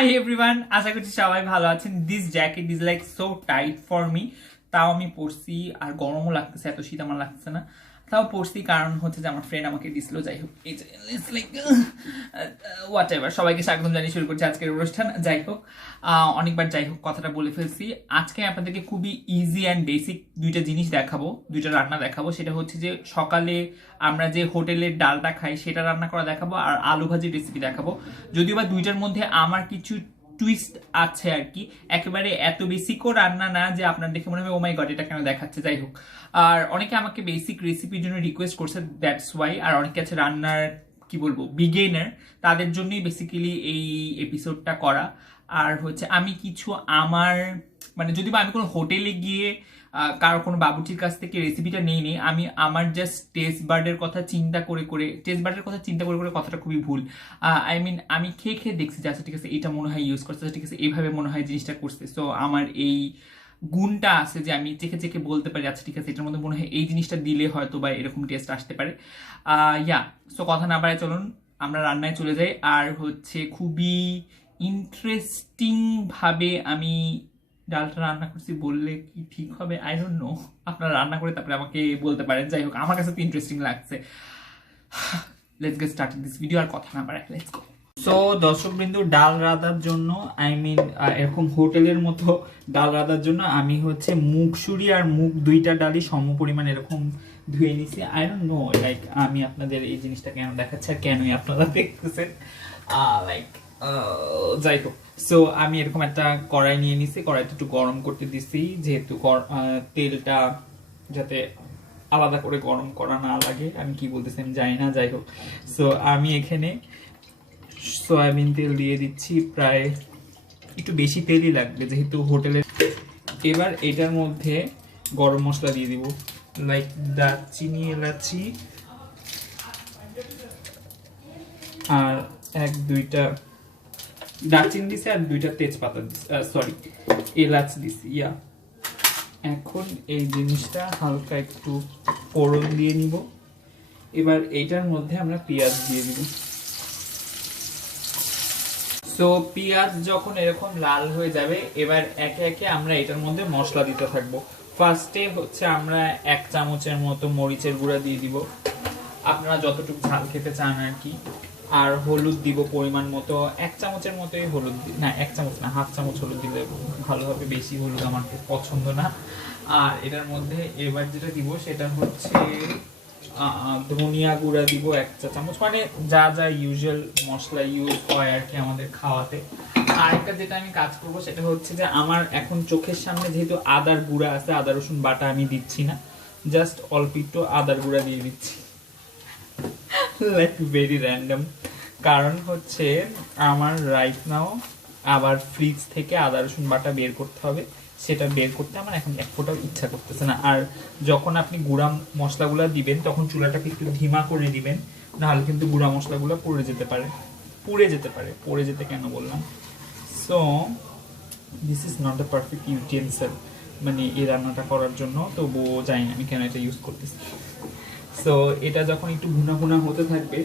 Hi everyone, আশা করছি সবাই ভালো আছেন। This jacket is like so tight for me. তাও আমি পরছি, আর গরমও লাগতেছে, এত শীত আমার লাগতেছে না। তাও পরছি কারণ হচ্ছে যে আমার ফ্রেন্ড আমাকে দিছিল। যাই হোক, ইটস লাইক হোয়াট এভার। সবাইকে স্বাগতম জানিয়ে শুরু করছি আজকের অনুষ্ঠান। যাই হোক, অনেকবার যাই হোক কথাটা বলে ফেলছি। আজকে আপনাদেরকে খুবই ইজি অ্যান্ড বেসিক দুইটা জিনিস দেখাবো, দুইটা রান্না দেখাবো। সেটা হচ্ছে যে সকালে আমরা যে হোটেলের ডালটা খাই সেটা রান্না করা দেখাবো, আর আলু ভাজির রেসিপি দেখাবো। যদিও বা দুইটার মধ্যে আমার কিছু টুইস্ট আছে আর কি, একেবারে এত বেসিকও রান্না না যে আপনার দেখে মনে হবে ও মাই গড এটা কেন দেখাচ্ছে। যাই হোক, আর অনেকে আমাকে বেসিক রেসিপির জন্য রিকোয়েস্ট করছে, দ্যাটস ওয়াই। আর অনেকে আছে রান্নার কি বলবো বিগিনার, তাদের জন্যই বেসিক্যালি এই এপিসোডটা করা। আর হচ্ছে আমি কিছু আমার মানে যদি বা আমি কোনো হোটেলে গিয়ে কারো কোনো বাবুর্চির কাছ থেকে রেসিপিটা নেই নেই, আমি আমার জাস্ট টেস্ট বার্ডের কথা চিন্তা করে কথাটা খুবই ভুল। আই মিন আমি খেয়ে খেয়ে দেখছি যে আচ্ছা ঠিক আছে এটা মনে হয় ইউজ করছে, ঠিক আছে এইভাবে মনে হয় জিনিসটা করছে। সো আমার এই গুণটা আছে যে আমি চেখে চেখে বলতে পারি আচ্ছা ঠিক আছে এটার মধ্যে মনে হয় এই জিনিসটা দিলে হয়তো বা এরকম টেস্ট আসতে পারে। সো কথা না বাড়ায় চলুন আমরা রান্নায় চলে যাই। আর হচ্ছে খুবই ইন্টারেস্টিং ভাবে আমি ডালটা রান্না করছি বললে কি ঠিক হবে, আই ডোন্ট নো। আপনারা রান্না করে তারপরে আমাকে বলতে পারেন। যাই হোক, আমার কাছে তো ইন্টারেস্টিং লাগছে। Let's get started this video. আর কথা না বাড়ায় লেটস গো। সো দর্শকবৃন্দু, ডাল রাঁধার জন্য আই মিন এরকম হোটেলের মতো ডাল রাঁধার জন্য আমি হচ্ছে মুগশুরি আর মুগ দুইটা ডালই সম পরিমাণ এরকম ধুয়ে নিছি। আই ডোন্ট নো লাইক আমি আপনাদের এই জিনিসটা কেন দেখাচ্ছি আর কেনই আপনারা দেখতেছেন লাইক যাই হোক। সো আমি এরকম একটা কড়াই নিয়ে নিছি, কড়াইটা একটু গরম করতে দিছি যেহেতু তেলটা যাতে আলাদা করে গরম করা না লাগে। আমি কি বলতেছি আমি জানি না, যাই হোক। সো আমি এখানে সয়াবিন তেল দিয়ে দিচ্ছি, প্রায় একটু বেশি তেলই লাগবে যেহেতু হোটেলের। এবার এটার মধ্যে গরম মশলা দিয়ে দিব, লাইক দারচিনি, এলাচি আর এক দুইটা দারচিনি দিছি আর দুইটা তেজপাতা সরি এলাচ দিছি। এখন এই জিনিসটা হালকা একটু ফোড়ন দিয়ে নিব। এবার এইটার মধ্যে আমরা পেঁয়াজ দিয়ে দিব। সো পেঁয়াজ যখন এরকম লাল হয়ে যাবে, এবার একে একে আমরা এটার মধ্যে মশলা দিতে থাকবো। ফার্স্টে হচ্ছে আমরা 1 চামচের মতো মরিচের গুঁড়া দিয়ে দিব, আপনারা যতটুকু ঝাল খেতে চান আর কি। আর হলুদ দিব পরিমাণ মতো, 1 চামচের মতোই হলুদ, না 1 চামচ না, হাফ চামচ হলুদ দিলে ভালো হবে, বেশি হলুদ আমার খুব পছন্দ না। আর এটার মধ্যে এবার যেটা দিব সেটা হচ্ছে ধনিয়া গুঁড়া দিব 1 চা চামচ, মানে যা যা ইউজুয়াল মশলা ইউজ হয় আর কি আমাদের খাওয়াতে। আরেকটা যেটা আমি কাজ করব সেটা হচ্ছে যে আমার এখন চোখের সামনে যেহেতু আদার গুঁড়া আছে, আদা রসুন বাটা আমি দিচ্ছি না, জাস্ট অল্প একটু আদার গুঁড়া দিয়ে দিচ্ছি, লাইক ভেরি র্যান্ডম। কারণ হচ্ছে আমার রাইট নাও আবার ফ্রিজ থেকে আদা রসুন বাটা বের করতে হবে, সেটা বের করতে আমার এখন এক ফোঁটাও ইচ্ছা করতেছে না। আর যখন আপনি গুঁড়া মশলাগুলো দিবেন তখন চুলাটাকে একটু ধিমা করে দিবেন, নাহলে কিন্তু গুঁড়া মশলাগুলো পুড়ে যেতে পারে। পড়ে যেতে কেন বললাম। So this is not the perfect utensil মানে এই রান্নাটা করার জন্য, তবুও জানি না আমি কেন এটা ইউজ করতেছি। সো এটা যখন একটু ভুনা ভুনা হতে থাকবে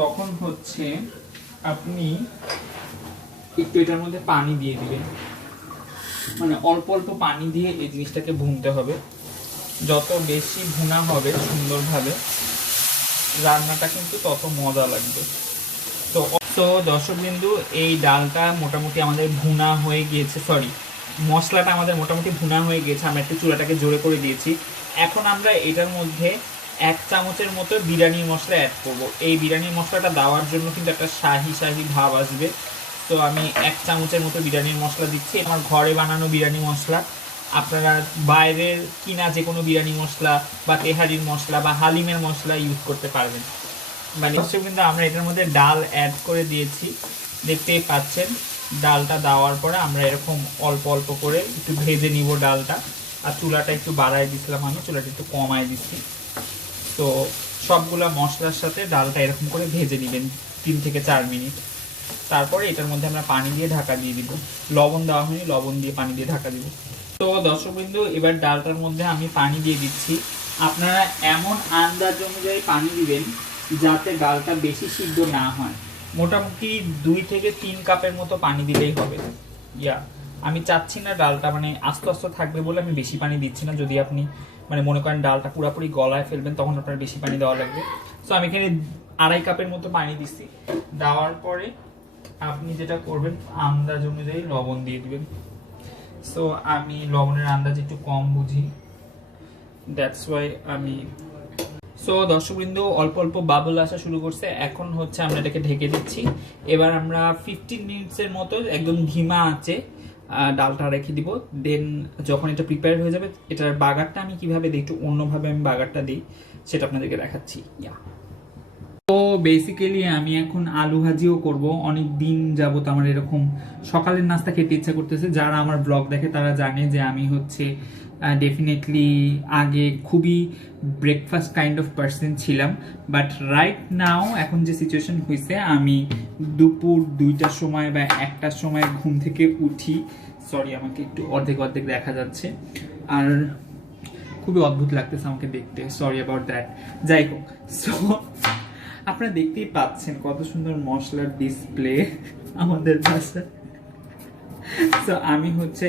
তখন হচ্ছে আপনি একটু এটার মধ্যে পানি দিয়ে দিবেন, মানে অল্প অল্প পানি দিয়ে এই জিনিসটাকে ভুনতে হবে। যত বেশি ভুনা হবে সুন্দরভাবে রান্নাটা কিন্তু তত মজা লাগবে। তো দর্শকবিন্দু, এই ডালটা মোটামুটি আমাদের ভুনা হয়ে গিয়েছে, সরি মশলাটা আমাদের মোটামুটি ভুনা হয়ে গিয়েছে। আমরা একটু চুলাটাকে জোরে করে দিয়েছি। এখন আমরা এটার মধ্যে 1 চামচের মতো বিরিয়ানি মশলা অ্যাড করব। এই বিরিয়ানি মশলাটা দেওয়ার জন্য কিন্তু একটা শাহি শাহি ভাব আসবে। তো আমি 1 চামচের মতো বিরিয়ানির মশলা দিচ্ছি। আমার ঘরে বানানো বিরিয়ানি মশলা, আপনারা বাইরের কিনা যে কোনো বিরিয়ানি মশলা বা তেহারির মশলা বা হালিমের মশলা ইউজ করতে পারবেন। মানে কিন্তু আমরা এটার মধ্যে ডাল অ্যাড করে দিয়েছি, দেখতেই পাচ্ছেন। ডালটা দেওয়ার পরে আমরা এরকম অল্প অল্প করে একটু ভেজে নিব ডালটা। আর চুলাটা একটু বাড়ায় দিচ্ছিলাম, আমি চুলাটা একটু কমায় দিচ্ছি। তো সবগুলা মশলার সাথে ডালটা এরকম করে ভেজে নেবেন 3 থেকে 4 মিনিট। তারপরে এটার মধ্যে আমরা পানি দিয়ে ঢাকা দিয়ে দিব। লবণ দেওয়া হয়নি, লবণ দিয়ে পানি দিয়ে ঢাকা দিব। তো দর্শকবৃন্দু, এবার ডালটার মধ্যে আমি পানি দিয়ে দিচ্ছি। আপনারা এমন আন্দাজ অনুযায়ী পানি দিবেন যাতে ডালটা বেশি সিদ্ধ না হয়। মোটামুটি 2 থেকে 3 কাপের মতো পানি দিলেই হবে। ইয়া আমি চাচ্ছি না ডালটা মানে আস্তে আস্তে থাকবে বলে আমি বেশি পানি দিচ্ছি না। যদি আপনি মানে মনে করেন ডালটা পুরোপুরি গলায় ফেলবেন তখন আপনার বেশি পানি দেওয়া লাগবে। সো আমি এখানে 2.5 কাপের মতো পানি দিচ্ছি। দেওয়ার পরে আপনি যেটা করবেন আন্দাজ অনুযায়ী লবণ দিয়ে দিবেন। সো আমি লবণের আন্দাজ একটু কম বুঝি, দ্যাটস ওয়াই আমি। সো দর্শকবৃন্দ অল্প অল্প বাবল আসা শুরু করছে, এখন হচ্ছে আমরা এটাকে ঢেকে দিচ্ছি। এবার আমরা 15 মিনিটসের মতো একদম ধিমা আঁচে ডালটা রেখে দিব। দেন যখন এটা প্রিপেয়ার হয়ে যাবে, এটার বাগারটা আমি কিভাবে দিই, একটু অন্যভাবে আমি বাগারটা দিই, সেটা আপনাদেরকে দেখাচ্ছি। তো বেসিক্যালি আমি এখন আলু ভাজিও করব। অনেক দিন যাবত আমার এরকম সকালের নাস্তা খেতে ইচ্ছা করতেছে। যারা আমার ব্লগ দেখে তারা জানে যে আমি হচ্ছে ডেফিনেটলি আগে খুবই ব্রেকফাস্ট কাইন্ড অফ পার্সন ছিলাম, বাট রাইট নাও এখন যে সিচুয়েশন হয়েছে, আমি দুপুর 2টার সময় বা 1টার সময় ঘুম থেকে উঠি। সরি, আমাকে একটু অর্ধেক অর্ধেক দেখা যাচ্ছে, আর খুবই অদ্ভুত লাগতেছে আমাকে দেখতে, সরি অ্যাবাউট দ্যাট। যাই হোক, সো আপনারা দেখতেই পাচ্ছেন কত সুন্দর মশলার ডিসপ্লে আমাদের বাসায়। সো আমি হচ্ছে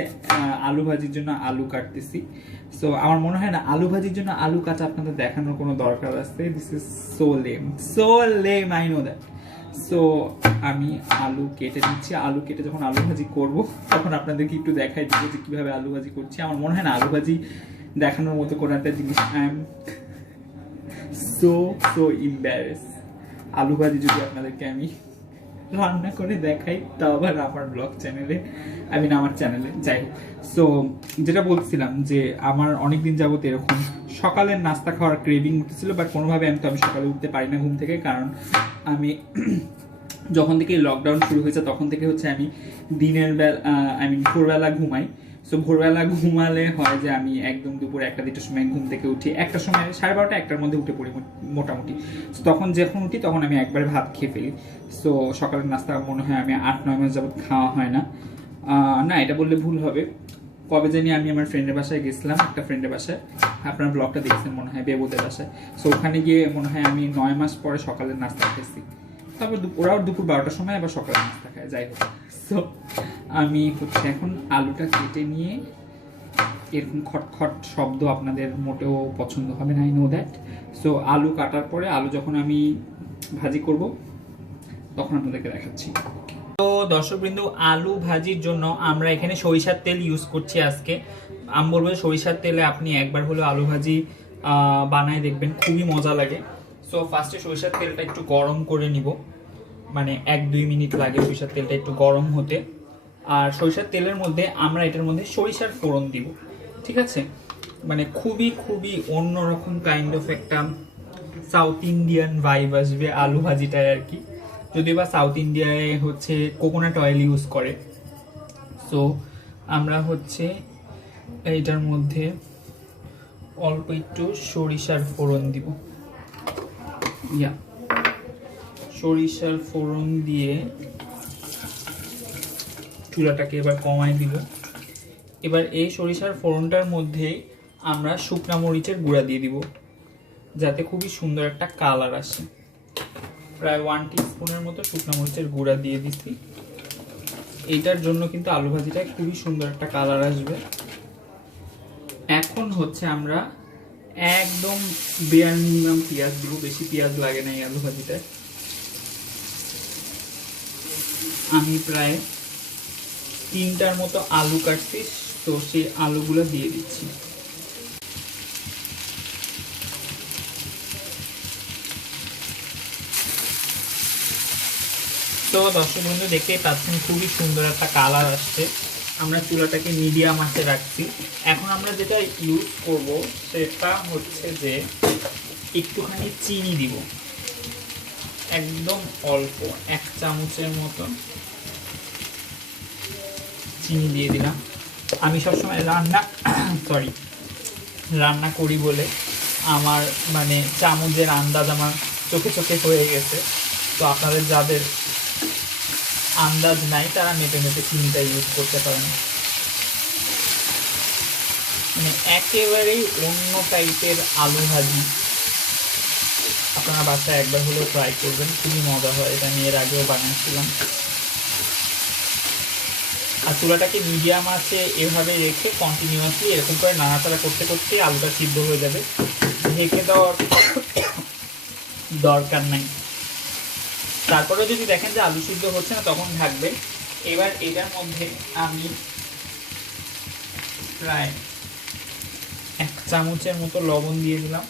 আলু ভাজির জন্য আলু কাটতেছি। সো আমার মনে হয় না আলু ভাজির জন্য আলু কাটা আপনাদের দেখানোর কোনো দরকার আছে। This is so lame, I know that. So আমি আলু কেটে দিচ্ছি। আলু কেটে যখন আলু ভাজি করব তখন আপনাদেরকে একটু দেখাই দিব যে কিভাবে আলু ভাজি করছি। আমার মনে হয় না আলু ভাজি দেখানোর মতো কোনো একটা জিনিস। I am so embarrass. আলু ভাজি যদি আপনাদেরকে আমি রান্না করে দেখাই, তাও আবার আমার ব্লগ চ্যানেলে, আমার চ্যানেলে। যাই হোক, সো যেটা বলছিলাম যে আমার অনেকদিন যাবত এরকম সকালের নাস্তা খাওয়ার ক্রেভিং উঠেছিল, বাট কোনোভাবে আমি সকালে উঠতে পারি না ঘুম থেকে। কারণ আমি যখন থেকে লকডাউন শুরু হয়েছে তখন থেকে হচ্ছে আমি দিনের বেলা ভোরবেলা ঘুমাই। সো ভোরবেলা ঘুমালে হয় যে আমি একদম দুপুর 1টা-2টার সময় ঘুম থেকে উঠি। 1টার সময় 12:30 1টার মধ্যে উঠে পড়ি মোটামুটি। তখন যখন উঠি তখন আমি একবারে ভাত খেয়ে ফেলি। সো সকালের নাস্তা মনে হয় আমি 8-9 মাস যাবত খাওয়া হয় না। না, এটা বললে ভুল হবে। কবে জানি আমি আমার ফ্রেন্ডের বাসায় গেছিলাম, একটা ফ্রেন্ডের বাসায়, আপনার ব্লগটা দেখছেন মনে হয়, বেবুদের বাসায়। সো ওখানে গিয়ে মনে হয় আমি 9 মাস পরে সকালের নাস্তা খেয়েছি। তারপর ওরাও দুপুর 12টার সময় আবার সকালের নাস্তা খায়। যাই হোক, সো আমি হচ্ছে এখন আলুটা কেটে নিয়ে, এরকম খটখট শব্দ আপনাদের মোটেও পছন্দ হবে না, আই নো দ্যাট। সো আলু কাটার পরে আলু যখন আমি ভাজি করব তখন আপনাদেরকে দেখাচ্ছি। তো দর্শকবৃন্দ, আলু ভাজির জন্য আমরা এখানে সরিষার তেল ইউজ করছি আজকে। আমি বলবো সরিষার তেলে আপনি একবার হলেও আলু ভাজি বানায় দেখবেন, খুবই মজা লাগে। সো ফার্স্টে সরিষার তেলটা একটু গরম করে নিব, মানে 1-2 মিনিট লাগে সরিষার তেলটা একটু গরম হতে। আর সরিষার তেলের মধ্যে আমরা এটার মধ্যে সরিষার ফোড়ন দিব, ঠিক আছে? মানে খুবই খুবই অন্যরকম কাইন্ড অফ একটা সাউথ ইন্ডিয়ান ভাইব আসবে আলু ভাজিটায় আর কি। যদিও বা সাউথ ইন্ডিয়ায় হচ্ছে কোকোনাট অয়েল ইউজ করে। সো আমরা হচ্ছে এইটার মধ্যে অল্প একটু সরিষার ফোড়ন দিব। সরিষার ফোড়ন দিয়ে চুলাটাকে এবার কমাই দিব। এবার এই সরিষার ফোড়নটার মধ্যে আমরা শুকনা মরিচের গুঁড়া দিয়ে দিব, যাতে খুবই সুন্দর একটা কালার আসে। প্রায় 1 টিস্পুনের মতো শুকনা মরিচের গুঁড়া দিয়ে দিচ্ছি। এইটার জন্য কিন্তু আলু ভাজিটায় খুবই সুন্দর একটা কালার আসবে। এখন হচ্ছে আমরা একদম বেয়ার মিনিমাম পেঁয়াজ দিব, বেশি পেঁয়াজ লাগে না এই আলু ভাজিটায়। আমি প্রায় 3টার মতো আলু কাটছি, তো সেই আলুগুলো দিয়ে দিচ্ছি। তো দর্শক বন্ধু, দেখতেই পাচ্ছেন খুবই সুন্দর একটা কালার আসছে। আমরা চুলাটাকে মিডিয়াম আঁচে রাখছি। এখন আমরা যেটা ইউজ করব সেটা হচ্ছে যে একটুখানি চিনি দিব, একদম অল্প 1 চামচের মতো চিনি দিয়ে দিলাম। আমি সবসময় রান্না করি বলে আমার মানে চামচের আন্দাজ আমার চোখে চোখে হয়ে গেছে। তো আপনাদের যাদের আন্দাজ নাই তারা মেপে মেপে চিনিটা ইউজ করতে পারেন। মানে একেবারেই অন্য টাইপের আলু ভাজি আপনারা বাসায় একবার হলেও ট্রাই করবেন, খুবই মজা হয়। এটা আমি এর আগেও বানিয়েছিলাম। আর চুলাটাকে মিডিয়াম আছে এভাবে রেখে কন্টিনিউয়াসলি এরকম করে নাড়াচাড়া করতে করতে আলুটা সিদ্ধ হয়ে যাবে। ঢেকে দেওয়ার দরকার নাই। তারপরে যদি দেখেন যে আলু সিদ্ধ হচ্ছে না তখন ঢাকবেন। এবার এটার মধ্যে আমি প্রায় 1 চামচের মতো লবণ দিয়ে দিলাম।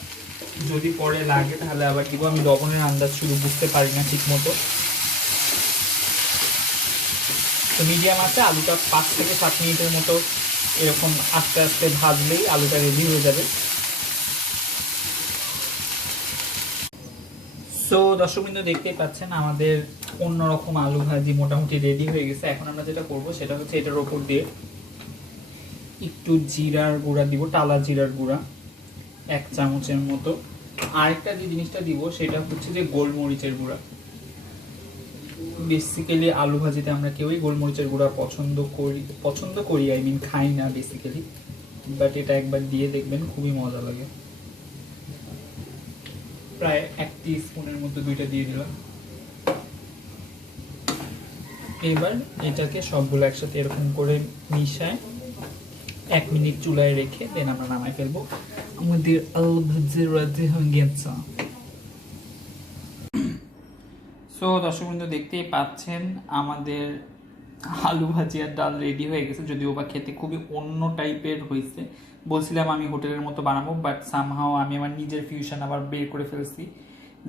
যদি পরে লাগে তাহলে আবার দিব, আমি লবণের আন্দাজ শুধু বুঝতে পারি না ঠিক মতো। তো মিডিয়াম আছে আলুটা 5 থেকে 7 মিনিটের মতো এরকম আস্তে আস্তে ভাজলেই আলুটা রেডি হয়ে যাবে। সো দর্শকবৃন্দ দেখতেই পাচ্ছেন আমাদের অন্যরকম আলু ভাজি মোটামুটি রেডি হয়ে গেছে। এখন আমরা যেটা করব সেটা হচ্ছে এটার ওপর দিয়ে একটু জিরার গুঁড়া দিব, টালা জিরার গুঁড়া 1 চামচের মতো। আরেকটা যে জিনিসটা দিব সেটা হচ্ছে যে গোলমরিচের গুঁড়া। বেসিক্যালি আলু ভাজিতে আমরা কেউই গোলমরিচের গুঁড়া পছন্দ করি আই মিন খাই না বেসিক্যালি, বাট এটা একবার দিয়ে দেখবেন খুবই মজা লাগে। প্রায় 1 টিস্পুনের মতো 2টা দিয়ে দিলাম। এবার এটাকে সবগুলো একসাথে এরকম করে মিশায় 1 মিনিট চুলায় রেখে দেন আমরা নামাই ফেলবো। আমাদের আলু ভাজি রেডি হয়ে গেছে। সো দর্শকবৃন্দ দেখতেই পাচ্ছেন আমাদের আলু ভাজি আর ডাল রেডি হয়ে গেছে। যদিও বা খেতে খুবই অন্য টাইপের হয়েছে। বলছিলাম আমি হোটেলের মতো বানাবো, বাট সামহাও আমি আমার নিজের ফিউশন আবার বের করে ফেলছি।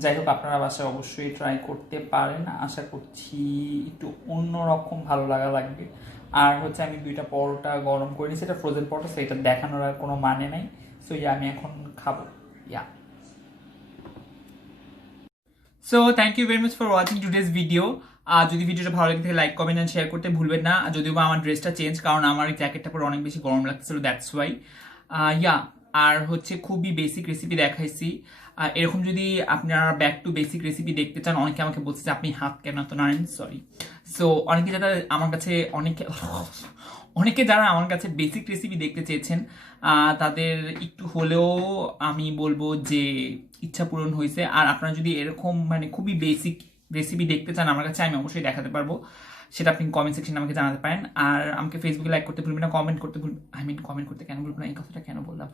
যাই হোক, আপনারা বাসায় অবশ্যই ট্রাই করতে পারেন। আশা করছি একটু অন্যরকম ভালো লাগবে। আর হচ্ছে আমি 2টা পরোটা গরম করে নিয়েছি, এটা ফ্রোজেন পরোটা, সেটা দেখানোর আর কোনো মানে নাই। সো আমি এখন খাবো। So thank you very much for watching today's video. আর যদি ভিডিওটা ভালো লাগে থাকে লাইক কমেন্ট এন্ড শেয়ার করতে ভুলবেন না। যদিও বা আমার ড্রেসটা চেঞ্জ, কারণ আমার এই জ্যাকেটটা পরে অনেক বেশি গরম লাগছিল, দ্যাটস ওয়াই। আর হচ্ছে খুবই বেসিক রেসিপি দেখাইছি। এরকম যদি আপনারা ব্যাক টু বেসিক রেসিপি দেখতে চান, অনেকে আমাকে বলছে যে আপনি হাত কেন তো নাড়েন, সরি। সো অনেকে যারা আমার কাছে যারা আমার কাছে বেসিক রেসিপি দেখতে চেয়েছেন, তাদের একটু হলেও আমি বলবো যে ইচ্ছা পূরণ হয়েছে। আর আপনারা যদি এরকম মানে খুবই বেসিক রেসিপি দেখতে চান আমার কাছে, আমি অবশ্যই দেখাতে পারবো। সেটা আপনি কমেন্ট সেকশনে আমাকে জানাতে পারেন। আর আমাকে ফেসবুকে লাইক করতে ভুলবেন না, কমেন্ট করতে কমেন্ট করতে কেন বলবো না, এই কথাটা কেন বললাম।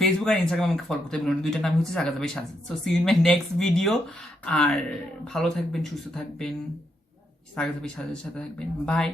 ফেসবুক আর ইনস্টাগ্রাম আমাকে ফলো করতে ভুলবেন না, 2টার নাম হচ্ছে সাগাজা by Sajed. So see you in my next video. আর ভালো থাকবেন, সুস্থ থাকবেন, সাগাজা বাই সাজেদের সাথে থাকবেন। বাই।